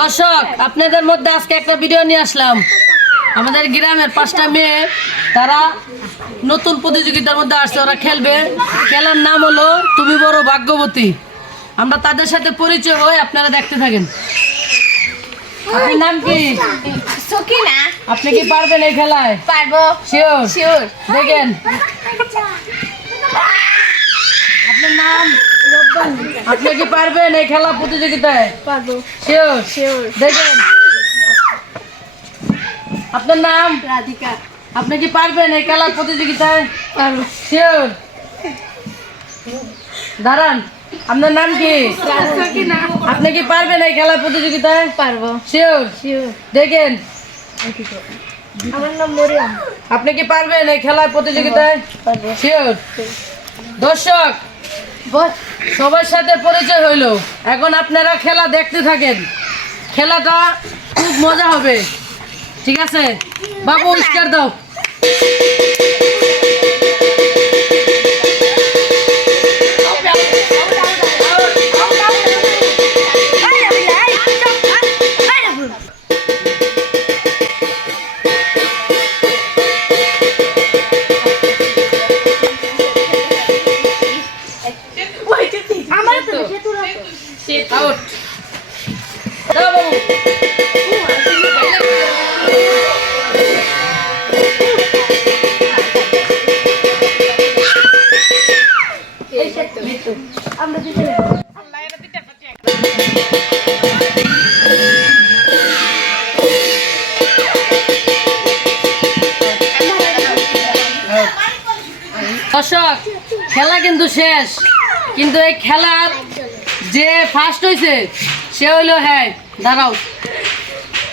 দর্শক, আপনাদের মধ্যে আজকে একটা ভিডিও নিয়ে আসলাম। আমাদের গ্রামের 5টা মেয়ে তারা নতুন প্রতিযোগিতার মধ্যে আসছে, ওরা খেলবে। খেলার নাম হলো তুমি বড় ভাগ্যবতী। আমরা তাদের সাথে পরিচয় হই, আপনারা দেখতে থাকেন। আপনার নাম কি? সকিনা। আপনি কি পারবেন এই খেলায়? পারবো। শিওর? শিওর। দেখেন, আপনার নাম? আপনি কি পারবেন এই খেলা প্রতিযোগিতায়? পারবো। শিওর? শিওর। দেখেন, আপনার নাম? রাধিকা। আপনি কি পারবেন এই খেলার প্রতিযোগিতায়? পারবো। শিওর? দাঁড়ান, আপনার নাম কি? সকিনা। আপনি কি পারবেন এই খেলার প্রতিযোগিতায়? পারবো। শিওর? শিওর। দেখেন, আমার নাম মরিয়ম। আপনি কি পারবেন এই খেলার প্রতিযোগিতায়? পারবো। শিওর? দর্শক, সবার সাথে পরিচয় হইলো। এখন আপনারা খেলা দেখতে থাকেন। খেলাটা খুব মজা হবে, ঠিক আছে? বাবু, স্টার্ট দাও। আউট। দাও বাবু। দর্শক, খেলা কিন্তু শেষ, কিন্তু এই খেলার যে ফার্স্ট হয়েছে সে হইলো, হ্যাঁ দাঁড়াও,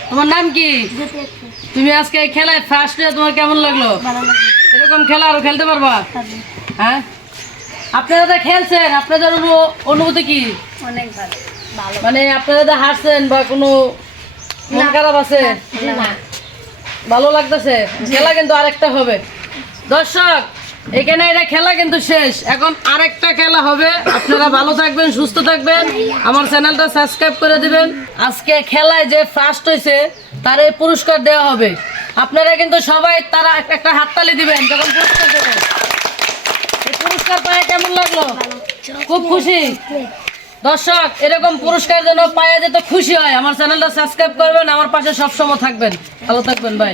তোমার নাম কি? তুমি আজকে এই খেলায় ফার্স্ট হয়ে তোমার কেমন লাগলো? এরকম খেলা আরো খেলতে পারবা? হ্যাঁ, আপনারা তো খেলছেন, আপনাদের অনুভূতি কি? অনেক ভালো। মানে আপনারা তো হারছেন বা কোনো মন খারাপ আছে? ভালো লাগতেছে। খেলা কিন্তু আরেকটা হবে। দর্শক, এখানে এটা খেলা কিন্তু শেষ, এখন আরেকটা খেলা হবে। আপনারা ভালো থাকবেন, সুস্থ থাকবেন, আমার চ্যানেলটা সাবস্ক্রাইব করে দিবেন। আজকে খেলায় যে ফার্স্ট হয়েছে তার এই পুরস্কার দেওয়া হবে। আপনারা কিন্তু সবাই তারা একটা হাততালি দিবেন যখন পুরস্কার দেবেন। এই পুরস্কার পায় কেমন লাগলো? খুব খুশি। দর্শক, এরকম পুরস্কার যেন পাওয়া যেত খুশি হয়। আমার চ্যানেলটা সাবস্ক্রাইব করবেন, আমার পাশে সবসময় থাকবেন। ভালো থাকবেন, বাই।